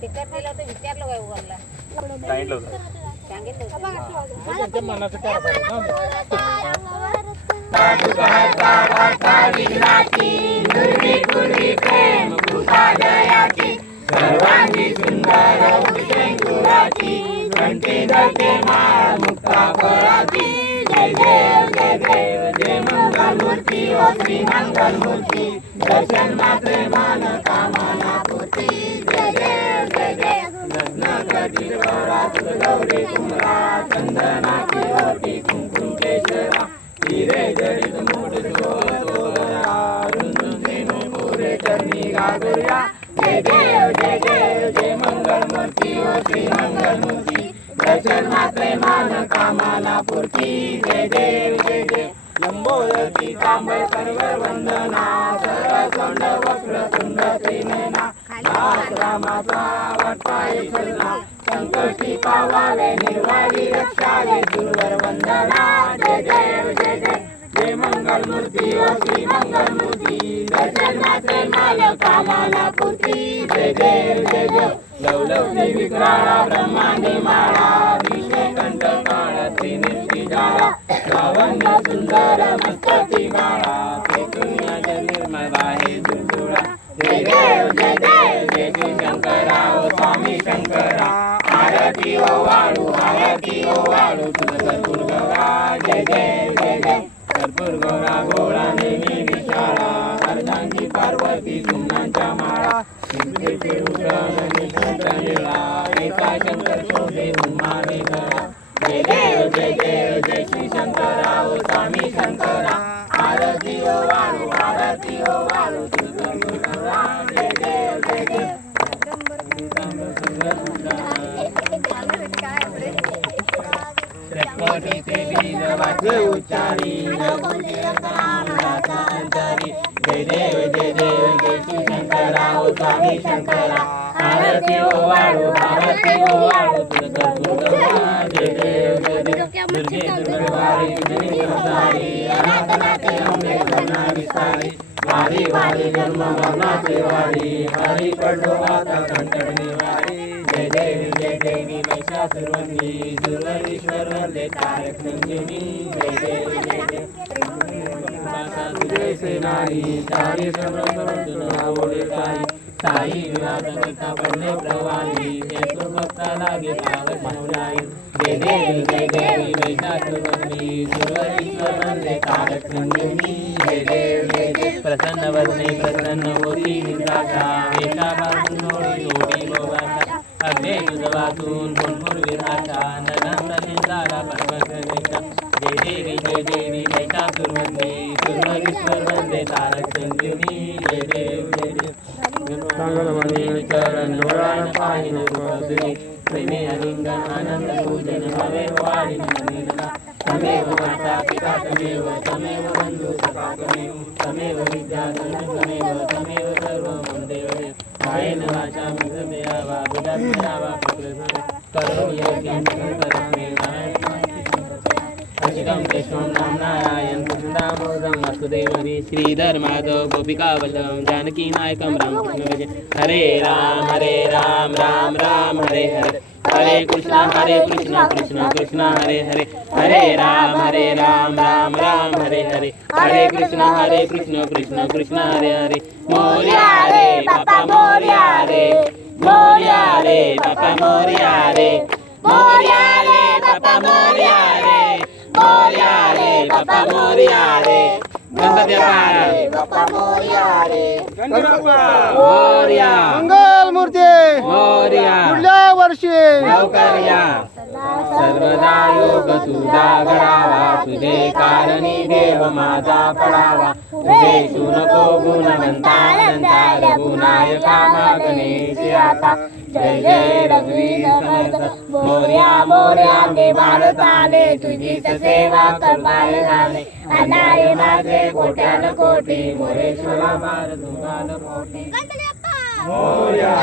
तिकट दिलं तर विचारलं काय उघडला सांगितलं होतं. त्यांच्या मनाचं काय पाहिजे सर्वांगी सुंदर शेंगुराची कंठी धरते माळ मुक्ता फळाची जय देव जय देव जय मंगल मूर्ती ओ श्री मंगल मूर्ती दर्शन मात्रे मान कामना पूर्ती जय देव जय देव लग्न कधी गौरात गौरी कुमरा चंदनाची होती कुंकुम केशरा हिरे जडित मूठ सोहरा रुंदून धेनू पुरे चरणी गागुर्या जय देव जय देव जय मंगल मूर्ती ओ श्री मंगल मूर्ती दर्शन मात्रे मान कामना पूर्ती जय देव जय देव लंबोदरी तांबळ सर्व वंदना सरसोंड वक्र तुंड त्रिनेना दास रामाचा वाटपाय सजना संकटी पावावे निर्वारी रक्षावे दुर्वर वंदना जय देव जय देव जय मंगल मूर्ती ओ श्री मंगल मूर्ती दर्शन मात्रे मान कामना पूर्ती जय देव जय देव लवलवती विक्राळा ब्रह्मांडी माळा विषय कंठ काळ त्रिनिर्ती जाला लावण्य सुंदर मस्तकी माळा चैतन्य निर्मळ आहे दुर्दुळा जय देव जय देव जय श्री शंकरा ओ स्वामी शंकरा आरती ओ वाळू तुझं कर्पूर गौरा जय देव जय देव कर्पूर गौरा गोळा नेमी विशाळा अर्धांगी पार्वती सुमनांच्या माळा शिवतेचे उषण निशंत निळा एका शंकर शोभे उन्माने घरा जय देव जय देव जय श्री शंकरा ओ स्वामी शंकरा आरती ओ वाळू तुझं कर्पूर गौरा जय देव जय देव त्रिपटीचे बीज वाचे उच्चारी अंतरी जय देव जय देव जय श्री शंकरा ओ स्वामी शंकरा आरती ओ वाळू तुझं कर्पूर गौरा जय देव जय देव दुर्गे दुर्गवारी तुझी संसारी अनाथनाथे अंबे करुणा विस्तारी वारी वारी जन्म मरणाचे वारी हरी पडलो आता संकट निवारी जय देवी जय देवी महिषासुरवंदी सुरवरीश्वर वंदे तारक नंदिनी जय देवी जय देव तुझे सेनानी सारी सर्वोडे साई साई विराज करता पडले प्रवाही जय भक्ता लागे पावस मौलाई जय देवी महिषासुरवंदी सुरवरीश्वर वंदे तारक नंदिनी जय देव जय देव प्रसन्न वदने प्रसन्न होती निद्राचा वेशा बांधून जोडी गोवाचा अग्ने तुझं वाचून भरपूर विराचा नगंत निंदाला पर्वतनेचा जय देवी महिषासुरवंदी सुरवरीश्वर वंदे तारक संजीवनी जय देव जय देव चरण डोळान पाहिन रूपसुनी प्रेमे अलिंगन आनंद पूजन भवे वाढी निंदा तमेव माता पिता तमेव बंधु सखा तमेव विद्या तमेव सर्व देव कायेन वाचा मुखमेवा बुद्धात्मनावा करोमि यज्ञं करोमि अचितं केशवं नाम नारायण कृष्णदामोदरं वासुदेवं श्रीधर माधव गोपिकावल्लभं जानकी नायकं रामकृष्ण भजे हरे राम राम राम हरे हरे हरे कृष्णा कृष्ण कृष्ण हरे हरे हरे राम राम हरे हरे हरे कृष्णा कृष्ण कृष्ण हरे हरे मोरया रे बापा मोरया रे बापा मोरया रे बापा मोरया रे बापा मोरया रे गणपती बाप्पा मोरया मंगल मूर्ती मोरया पुढल्या वर्षी लवकर या सर्वदा योग तुझा घडावा तुझे कारणी देव माझा पडावा तुझे नको गुणवंता रघुनायका गणेश आता जय जय रघुवीर समर्थ मोरया मी भारत आले तुझी सेवा करवाय झाले अनारे माझे कोट्यान कोटी मोरेश्वरा भारत मोरया